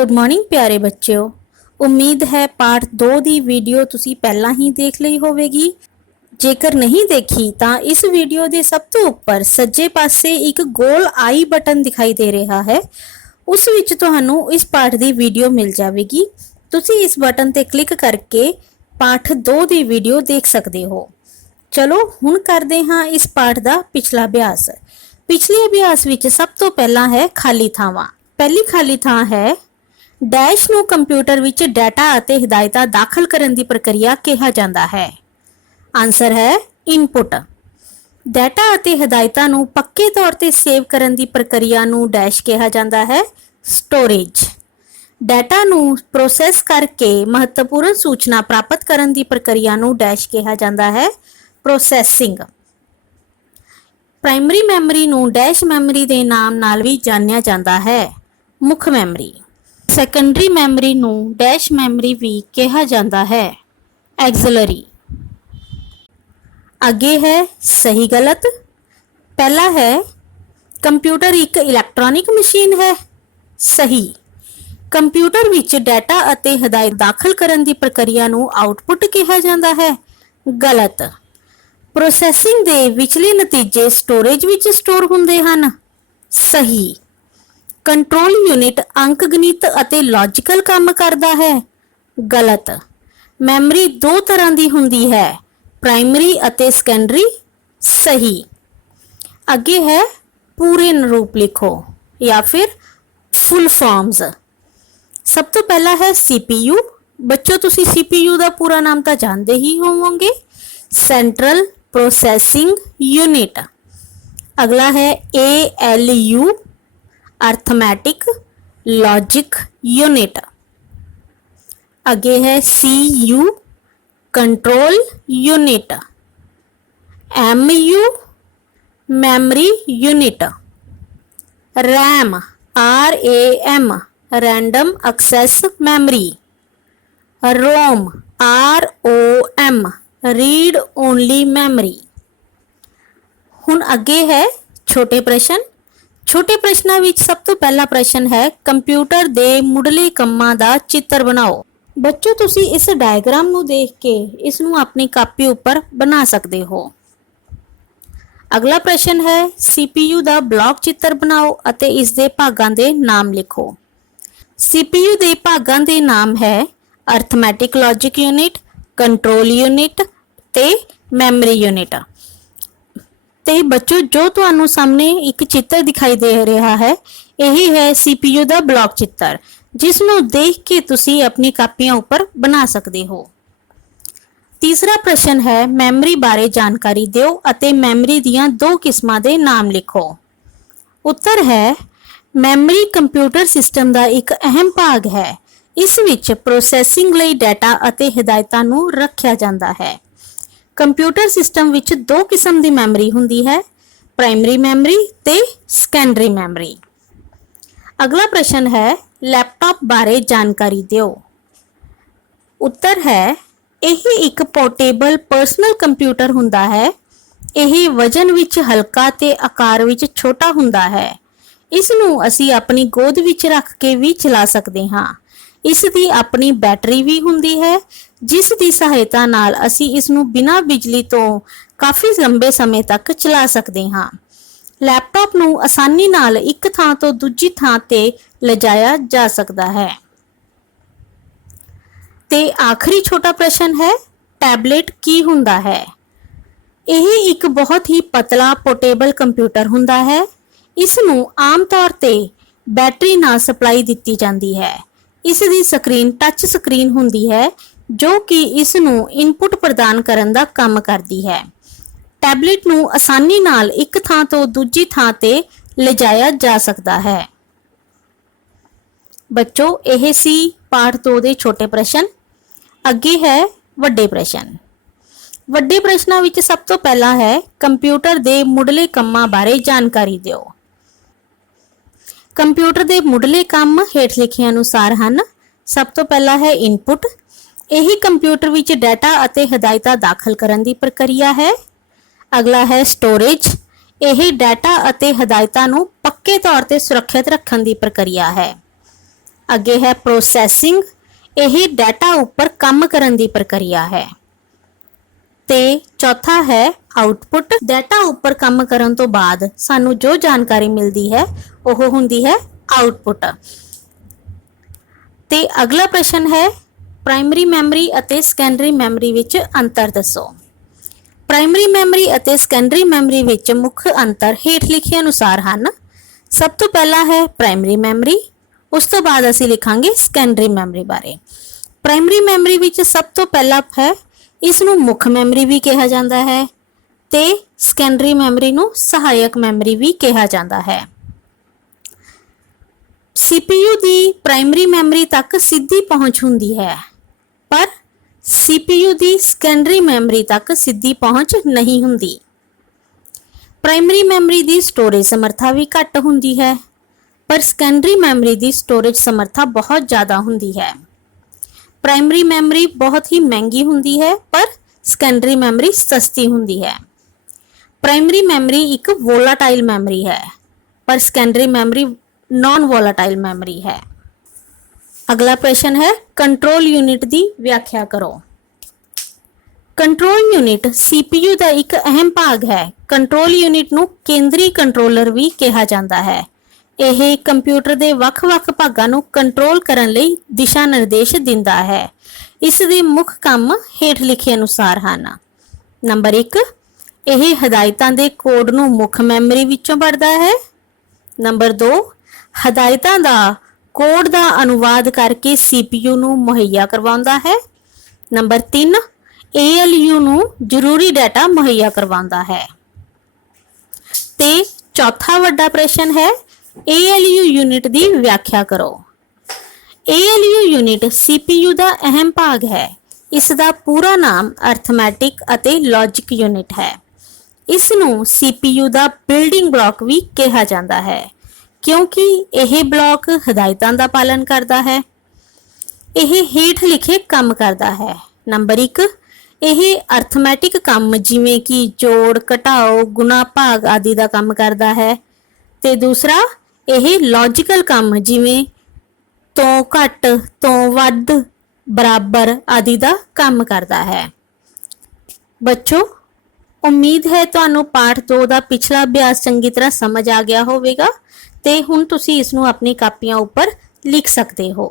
Good morning प्यारे बच्चों। उम्मीद है पार्ट 2 ਦੀ ਵੀਡੀਓ ਤੁਸੀਂ ਪਹਿਲਾਂ ਹੀ ਦੇਖ ਲਈ ਹੋਵੇਗੀ। ਜੇਕਰ ਨਹੀਂ ਦੇਖੀ ਤਾਂ ਇਸ ਵੀਡੀਓ ਦੇ ਸਭ ਤੋਂ ਉੱਪਰ ਸੱਜੇ ਪਾਸੇ ਇੱਕ ਗੋਲ ਆਈ ਬਟਨ ਦਿਖਾਈ ਦੇ ਰਿਹਾ ਹੈ, ਉਸ ਵਿੱਚ ਤੁਹਾਨੂੰ ਇਸ ਪਾਠ ਦੀ ਵੀਡੀਓ ਮਿਲ ਜਾਵੇਗੀ। ਤੁਸੀਂ ਇਸ ਬਟਨ ਤੇ ਕਲਿੱਕ ਕਰਕੇ ਪਾਠ 2 ਦੀ ਵੀਡੀਓ ਦੇਖ ਸਕਦੇ ਹੋ। ਚਲੋ ਹੁਣ ਕਰਦੇ ਹਾਂ ਇਸ ਪਾਠ ਦਾ ਪਿਛਲਾ ਅਭਿਆਸ। ਪਿਛਲੇ ਅਭਿਆਸ ਵਿੱਚ ਸਭ ਤੋਂ ਪਹਿਲਾਂ ਹੈ ਖਾਲੀ ਥਾਵਾਂ। ਪਹਿਲੀ ਖਾਲੀ ਥਾਂ ਹੈ ਡੈਸ਼ ਨੂੰ ਕੰਪਿਊਟਰ ਵਿੱਚ ਡਾਟਾ ਅਤੇ ਹਿਦਾਇਤਾਂ ਦਾਖਲ ਕਰਨ ਦੀ ਪ੍ਰਕਿਰਿਆ ਕਿਹਾ ਜਾਂਦਾ ਹੈ। ਆਨਸਰ ਹੈ ਇਨਪੁਟ। ਡਾਟਾ ਅਤੇ ਹਿਦਾਇਤਾਂ ਨੂੰ ਪੱਕੇ ਤੌਰ ਤੇ ਸੇਵ ਕਰਨ ਦੀ ਪ੍ਰਕਿਰਿਆ ਨੂੰ ਡੈਸ਼ ਕਿਹਾ ਜਾਂਦਾ ਹੈ ਸਟੋਰੇਜ। ਡਾਟਾ ਨੂੰ ਪ੍ਰੋਸੈਸ ਕਰਕੇ ਮਹੱਤਵਪੂਰਨ ਸੂਚਨਾ ਪ੍ਰਾਪਤ ਕਰਨ ਦੀ ਪ੍ਰਕਿਰਿਆ ਨੂੰ ਡੈਸ਼ ਕਿਹਾ ਜਾਂਦਾ ਹੈ ਪ੍ਰੋਸੈਸਿੰਗ। ਪ੍ਰਾਇਮਰੀ ਮੈਮਰੀ ਨੂੰ ਡੈਸ਼ ਮੈਮਰੀ ਦੇ ਨਾਮ ਨਾਲ ਵੀ ਜਾਣਿਆ ਜਾਂਦਾ ਹੈ ਮੁੱਖ ਮੈਮਰੀ। ਸੈਕੰਡਰੀ ਮੈਮਰੀ ਨੂੰ ਡੈਸ਼ ਮੈਮਰੀ ਵੀ ਕਿਹਾ ਜਾਂਦਾ ਹੈ ਐਗਜ਼ਿਲਰੀ। ਅੱਗੇ ਹੈ ਸਹੀ ਗਲਤ। ਪਹਿਲਾ ਹੈ ਕੰਪਿਊਟਰ ਇੱਕ ਇਲੈਕਟ੍ਰੋਨਿਕ ਮਸ਼ੀਨ ਹੈ। ਸਹੀ। ਕੰਪਿਊਟਰ ਵਿੱਚ ਡਾਟਾ ਅਤੇ ਹਦਾਇਤ ਦਾਖਲ ਕਰਨ ਦੀ ਪ੍ਰਕਿਰਿਆ ਨੂੰ ਆਉਟਪੁੱਟ ਕਿਹਾ ਜਾਂਦਾ ਹੈ ਗਲਤ। ਪ੍ਰੋਸੈਸਿੰਗ ਦੇ ਵਿਚਲੇ ਨਤੀਜੇ ਸਟੋਰੇਜ ਵਿੱਚ ਸਟੋਰ ਹੁੰਦੇ ਹਨ। ਸਹੀ। ਕੰਟਰੋਲ ਯੂਨਿਟ ਅੰਕ ਗਣਿਤ ਅਤੇ ਲੌਜੀਕਲ ਕੰਮ ਕਰਦਾ ਹੈ ਗਲਤ। ਮੈਮਰੀ ਦੋ ਤਰ੍ਹਾਂ ਦੀ ਹੁੰਦੀ ਹੈ ਪ੍ਰਾਇਮਰੀ ਅਤੇ ਸੈਕੰਡਰੀ। ਸਹੀ। ਅੱਗੇ ਹੈ ਪੂਰੇ ਰੂਪ ਲਿਖੋ ਜਾਂ ਫਿਰ ਫੁੱਲ ਫਾਰਮਸ। ਸਭ ਤੋਂ ਪਹਿਲਾ ਹੈ CPU। ਬੱਚੋ ਤੁਸੀਂ CPU ਦਾ ਪੂਰਾ ਨਾਮ ਤਾਂ ਜਾਣਦੇ ਹੀ ਹੋਵੋਗੇ, ਸੈਂਟਰਲ ਪ੍ਰੋਸੈਸਿੰਗ ਯੂਨਿਟ। ਅਗਲਾ ਹੈ ALU अर्थमैटिक लॉजिक यूनिट। आगे है CU control unit. MU memory unit. RAM RAM random access memory. ROM ROM read only memory. हुण अगे है छोटे प्रश्न। छोटे प्रश्नों ਵਿੱਚ ਸਭ ਤੋਂ ਪਹਿਲਾ ਪ੍ਰਸ਼ਨ ਹੈ ਕੰਪਿਊਟਰ ਦੇ ਮੁੱਢਲੇ ਕੰਮਾਂ ਦਾ ਚਿੱਤਰ ਬਣਾਓ। ਬੱਚੋ ਤੁਸੀਂ ਇਸ ਡਾਇਗਰਾਮ ਨੂੰ ਦੇਖ ਕੇ ਇਸ ਨੂੰ ਆਪਣੀ ਕਾਪੀ ਉੱਪਰ ਬਣਾ ਸਕਦੇ ਹੋ। ਅਗਲਾ ਪ੍ਰਸ਼ਨ ਹੈ CPU ਦਾ ਬਲਾਕ ਚਿੱਤਰ ਬਣਾਓ ਅਤੇ ਇਸ ਦੇ ਭਾਗਾਂ ਦੇ ਨਾਮ ਲਿਖੋ। CPU ਦੇ ਭਾਗਾਂ ਦੇ ਨਾਮ ਹੈ arithmetic logic unit, control unit ਤੇ ਮੈਮਰੀ ਯੂਨਿਟ। ਤੇ ਬੱਚੋ ਜੋ ਤੁਹਾਨੂੰ ਸਾਹਮਣੇ ਇੱਕ ਚਿੱਤਰ ਦਿਖਾਈ ਦੇ ਰਿਹਾ ਹੈ ਇਹੀ ਹੈ CPU ਦਾ ਬਲਾਕ ਚਿੱਤਰ, ਜਿਸ ਨੂੰ ਦੇਖ ਕੇ ਤੁਸੀਂ ਆਪਣੀ ਕਾਪੀਆਂ ਉੱਪਰ ਬਣਾ ਸਕਦੇ ਹੋ। ਤੀਸਰਾ ਪ੍ਰਸ਼ਨ ਹੈ ਮੈਮਰੀ ਬਾਰੇ ਜਾਣਕਾਰੀ ਦਿਓ ਅਤੇ ਮੈਮਰੀ ਦੀਆਂ ਦੋ ਕਿਸਮਾਂ ਦੇ ਨਾਮ ਲਿਖੋ। ਉੱਤਰ ਹੈ ਮੈਮਰੀ ਕੰਪਿਊਟਰ ਸਿਸਟਮ ਦਾ ਇੱਕ ਅਹਿਮ ਭਾਗ ਹੈ। ਇਸ ਵਿੱਚ ਪ੍ਰੋਸੈਸਿੰਗ ਲਈ ਡਾਟਾ ਅਤੇ ਹਿਦਾਇਤਾਂ ਨੂੰ ਰੱਖਿਆ ਜਾਂਦਾ ਹੈ। ਕੰਪਿਊਟਰ ਸਿਸਟਮ ਵਿੱਚ ਦੋ ਕਿਸਮ ਦੀ ਮੈਮਰੀ ਹੁੰਦੀ ਹੈ ਪ੍ਰਾਇਮਰੀ ਮੈਮਰੀ ਤੇ ਸੈਕੰਡਰੀ ਮੈਮਰੀ। ਅਗਲਾ ਪ੍ਰਸ਼ਨ ਹੈ ਲੈਪਟਾਪ ਬਾਰੇ ਜਾਣਕਾਰੀ ਦਿਓ। ਉੱਤਰ ਹੈ ਇਹ ਇੱਕ ਪੋਰਟੇਬਲ ਪਰਸਨਲ ਕੰਪਿਊਟਰ ਹੁੰਦਾ ਹੈ। ਇਹ ਵਜ਼ਨ ਵਿੱਚ ਹਲਕਾ ਤੇ ਆਕਾਰ ਵਿੱਚ ਛੋਟਾ ਹੁੰਦਾ ਹੈ। ਇਸ ਨੂੰ ਅਸੀਂ ਆਪਣੀ ਗੋਦ ਵਿੱਚ ਰੱਖ ਕੇ ਵੀ ਚਲਾ ਸਕਦੇ ਹਾਂ। ਇਸ ਦੀ ਆਪਣੀ ਬੈਟਰੀ ਵੀ ਹੁੰਦੀ ਹੈ ਜਿਸ ਦੀ ਸਹਾਇਤਾ ਨਾਲ ਅਸੀਂ ਇਸ ਨੂੰ ਬਿਨਾਂ ਬਿਜਲੀ ਤੋਂ ਕਾਫੀ ਲੰਬੇ ਸਮੇਂ ਤੱਕ ਚਲਾ ਸਕਦੇ ਹਾਂ। ਲੈਪਟਾਪ ਨੂੰ ਆਸਾਨੀ ਨਾਲ ਇੱਕ ਥਾਂ ਤੋਂ ਦੂਜੀ ਥਾਂ ਤੇ ਲਿਜਾਇਆ ਜਾ ਸਕਦਾ ਹੈ। ਤੇ ਆਖਰੀ ਛੋਟਾ ਪ੍ਰਸ਼ਨ ਹੈ ਟੈਬਲੇਟ ਕੀ ਹੁੰਦਾ ਹੈ। ਇਹ ਇੱਕ ਬਹੁਤ ਹੀ ਪਤਲਾ ਪੋਰਟੇਬਲ ਕੰਪਿਊਟਰ ਹੁੰਦਾ ਹੈ। ਇਸ ਨੂੰ ਆਮ ਤੌਰ ਤੇ ਬੈਟਰੀ ਨਾਲ ਸਪਲਾਈ ਦਿੱਤੀ ਜਾਂਦੀ ਹੈ। ਇਸ ਦੀ ਸਕਰੀਨ ਟੱਚ ਸਕਰੀਨ ਹੁੰਦੀ ਹੈ ਜੋ ਕਿ ਇਸ ਨੂੰ ਇਨਪੁਟ ਪ੍ਰਦਾਨ ਕਰਨ ਦਾ ਕੰਮ ਕਰਦੀ ਹੈ। ਟੈਬਲੇਟ ਨੂੰ ਆਸਾਨੀ ਨਾਲ ਇੱਕ ਥਾਂ ਤੋਂ ਦੂਜੀ ਥਾਂ ਤੇ ਲਿਜਾਇਆ ਜਾ ਸਕਦਾ ਹੈ। ਬੱਚੋ ਇਹ ਸੀ ਪਾਠ 2 ਦੇ ਛੋਟੇ ਪ੍ਰਸ਼ਨ। ਅੱਗੇ ਹੈ ਵੱਡੇ ਪ੍ਰਸ਼ਨ। ਵੱਡੇ ਪ੍ਰਸ਼ਨਾਂ ਵਿੱਚ ਸਭ ਤੋਂ ਪਹਿਲਾ ਹੈ ਕੰਪਿਊਟਰ ਦੇ ਮੁੱਢਲੇ ਕੰਮਾਂ ਬਾਰੇ ਜਾਣਕਾਰੀ ਦਿਓ। ਕੰਪਿਊਟਰ ਦੇ ਮੁੱਢਲੇ ਕੰਮ ਹੇਠ ਲਿਖੇ ਅਨੁਸਾਰ ਹਨ। ਸਭ ਤੋਂ ਪਹਿਲਾ ਹੈ ਇਨਪੁਟ। ਇਹ ਕੰਪਿਊਟਰ ਵਿੱਚ ਡਾਟਾ ਅਤੇ ਹਦਾਇਤਾਂ ਦਾਖਲ ਕਰਨ ਦੀ ਪ੍ਰਕਿਰਿਆ ਹੈ। ਅਗਲਾ ਹੈ ਸਟੋਰੇਜ। ਇਹ ਡਾਟਾ ਅਤੇ ਹਦਾਇਤਾਂ ਨੂੰ ਪੱਕੇ ਤੌਰ ਤੇ ਸੁਰੱਖਿਅਤ ਰੱਖਣ ਦੀ ਪ੍ਰਕਿਰਿਆ ਹੈ। ਅੱਗੇ ਹੈ ਪ੍ਰੋਸੈਸਿੰਗ, ਇਹ ਡਾਟਾ ਉੱਪਰ ਕੰਮ ਕਰਨ ਦੀ ਪ੍ਰਕਿਰਿਆ ਹੈ। ਤੇ ਚੌਥਾ ਹੈ ਆਉਟਪੁੱਟ, ਡਾਟਾ ਉੱਪਰ ਕੰਮ ਕਰਨ ਤੋਂ ਬਾਅਦ ਸਾਨੂੰ ਜੋ ਜਾਣਕਾਰੀ ਮਿਲਦੀ ਹੈ ਉਹ ਹੁੰਦੀ ਹੈ ਆਉਟਪੁੱਟ। ਤੇ ਅਗਲਾ ਪ੍ਰਸ਼ਨ ਹੈ ਪ੍ਰਾਇਮਰੀ ਮੈਮਰੀ ਅਤੇ ਸੈਕੰਡਰੀ ਮੈਮਰੀ ਵਿੱਚ ਅੰਤਰ ਦੱਸੋ। ਪ੍ਰਾਇਮਰੀ ਮੈਮਰੀ ਅਤੇ ਸੈਕੰਡਰੀ ਮੈਮਰੀ ਵਿੱਚ ਮੁੱਖ ਅੰਤਰ ਹੇਠ ਲਿਖੇ ਅਨੁਸਾਰ ਹਨ। ਸਭ ਤੋਂ ਪਹਿਲਾ ਹੈ ਪ੍ਰਾਇਮਰੀ ਮੈਮਰੀ, ਉਸ ਤੋਂ ਬਾਅਦ ਅਸੀਂ ਲਿਖਾਂਗੇ ਸੈਕੰਡਰੀ ਮੈਮਰੀ ਬਾਰੇ। ਪ੍ਰਾਇਮਰੀ ਮੈਮਰੀ ਵਿੱਚ ਸਭ ਤੋਂ ਪਹਿਲਾ ਹੈ ਇਸ ਨੂੰ ਮੁੱਖ ਮੈਮਰੀ ਵੀ ਕਿਹਾ ਜਾਂਦਾ ਹੈ ਤੇ ਸੈਕੰਡਰੀ ਮੈਮਰੀ ਨੂੰ ਸਹਾਇਕ ਮੈਮਰੀ ਵੀ ਕਿਹਾ ਜਾਂਦਾ ਹੈ। CPU ਦੀ ਪ੍ਰਾਇਮਰੀ ਮੈਮਰੀ ਤੱਕ ਸਿੱਧੀ ਪਹੁੰਚ ਹੁੰਦੀ ਹੈ, ਪਰ CPU ਦੀ ਸੈਕੰਡਰੀ ਮੈਮਰੀ ਤੱਕ ਸਿੱਧੀ ਪਹੁੰਚ ਨਹੀਂ ਹੁੰਦੀ। ਪ੍ਰਾਇਮਰੀ ਮੈਮਰੀ ਦੀ ਸਟੋਰੇਜ ਸਮਰੱਥਾ ਵੀ ਘੱਟ ਹੁੰਦੀ ਹੈ, ਪਰ ਸੈਕੰਡਰੀ ਮੈਮਰੀ ਦੀ ਸਟੋਰੇਜ ਸਮਰੱਥਾ ਬਹੁਤ ਜ਼ਿਆਦਾ ਹੁੰਦੀ ਹੈ। ਪ੍ਰਾਇਮਰੀ ਮੈਮਰੀ ਬਹੁਤ ਹੀ ਮਹਿੰਗੀ ਹੁੰਦੀ ਹੈ, ਪਰ ਸੈਕੰਡਰੀ ਮੈਮਰੀ ਸਸਤੀ ਹੁੰਦੀ ਹੈ। ਪ੍ਰਾਇਮਰੀ ਮੈਮਰੀ ਇੱਕ ਵੋਲਾਟਾਈਲ ਮੈਮਰੀ ਹੈ, ਪਰ ਸੈਕੰਡਰੀ ਮੈਮਰੀ ਨॉन ਵੋਲਾਟਾਈਲ ਮੈਮਰੀ ਹੈ। ਅਗਲਾ ਪ੍ਰਸ਼ਨ ਹੈ ਕੰਟਰੋਲ ਯੂਨਿਟ ਦੀ ਵਿਆਖਿਆ ਕਰੋ। ਕੰਟਰੋਲ ਯੂਨਿਟ CPU ਦਾ ਇੱਕ ਅਹਿਮ ਭਾਗ ਹੈ। ਕੰਟਰੋਲ ਯੂਨਿਟ ਨੂੰ ਕੇਂਦਰੀ ਕੰਟਰੋਲਰ ਵੀ ਕਿਹਾ ਜਾਂਦਾ ਹੈ। ਇਹ ਕੰਪਿਊਟਰ ਦੇ ਵੱਖ-ਵੱਖ ਭਾਗਾਂ ਨੂੰ ਕੰਟਰੋਲ ਕਰਨ ਲਈ ਦਿਸ਼ਾ ਨਿਰਦੇਸ਼ ਦਿੰਦਾ ਹੈ। ਇਸ ਦੇ ਮੁੱਖ ਕੰਮ ਹੇਠ ਲਿਖੇ ਅਨੁਸਾਰ ਹਨ। ਨੰਬਰ 1, ਇਹ ਹਦਾਇਤਾਂ ਦੇ ਕੋਡ ਨੂੰ ਮੁੱਖ ਮੈਮਰੀ ਵਿੱਚੋਂ ਪੜ੍ਹਦਾ ਹੈ। ਨੰਬਰ 2, ਹਦਾਇਤਾਂ ਦਾ ਕੋਡ ਦਾ ਅਨੁਵਾਦ ਕਰਕੇ CPU ਨੂੰ ਮੁਹੱਈਆ ਕਰਵਾਉਂਦਾ ਹੈ। ਨੰਬਰ 3, ALU ਨੂੰ ਜ਼ਰੂਰੀ ਡਾਟਾ ਮੁਹੱਈਆ ਕਰਵਾਉਂਦਾ ਹੈ। ਤੇ ਚੌਥਾ ਵੱਡਾ ਪ੍ਰਸ਼ਨ ਹੈ ALU ਯੂਨਿਟ ਦੀ ਵਿਆਖਿਆ ਕਰੋ। ALU ਯੂਨਿਟ CPU ਦਾ ਅਹਿਮ ਭਾਗ ਹੈ। ਇਸ ਦਾ ਪੂਰਾ ਨਾਮ ਅਰਥਮੈਟਿਕ ਅਤੇ ਲੌਜਿਕ ਯੂਨਿਟ ਹੈ। ਇਸ ਨੂੰ CPU ਦਾ ਬਿਲਡਿੰਗ ਬਲਾਕ ਵੀ ਕਿਹਾ ਜਾਂਦਾ ਹੈ, ਕਿਉਂਕਿ ਇਹ ਬਲਾਕ ਹਦਾਇਤਾਂ ਦਾ ਪਾਲਣ ਕਰਦਾ ਹੈ। ਇਹ ਹੇਠ ਲਿਖੇ ਕੰਮ ਕਰਦਾ ਹੈ। ਨੰਬਰ 1, ਇਹ ਅਰਥਮੈਟਿਕ ਕੰਮ ਜਿਵੇਂ ਕਿ ਜੋੜ, ਘਟਾਓ, ਗੁਣਾ, ਭਾਗ ਆਦਿ ਦਾ ਕੰਮ ਕਰਦਾ ਹੈ। ਤੇ ਦੂਸਰਾ, ਇਹ ਲੌਜੀਕਲ ਕੰਮ ਜਿਵੇਂ ਤੋਂ ਘੱਟ, ਤੋਂ ਵੱਧ, ਬਰਾਬਰ ਆਦਿ ਦਾ ਕੰਮ ਕਰਦਾ ਹੈ। ਬੱਚੋ, ਉਮੀਦ ਹੈ ਤੁਹਾਨੂੰ ਪਾਠ 2 ਦਾ ਪਿਛਲਾ ਅਭਿਆਸ ਚੰਗੀ ਤਰ੍ਹਾਂ ਸਮਝ ਆ ਗਿਆ ਹੋਵੇਗਾ ਤੇ ਹੁਣ ਤੁਸੀਂ ਇਸ ਨੂੰ ਆਪਣੀ ਕਾਪੀਆਂ ਉੱਪਰ ਲਿਖ ਸਕਦੇ ਹੋ।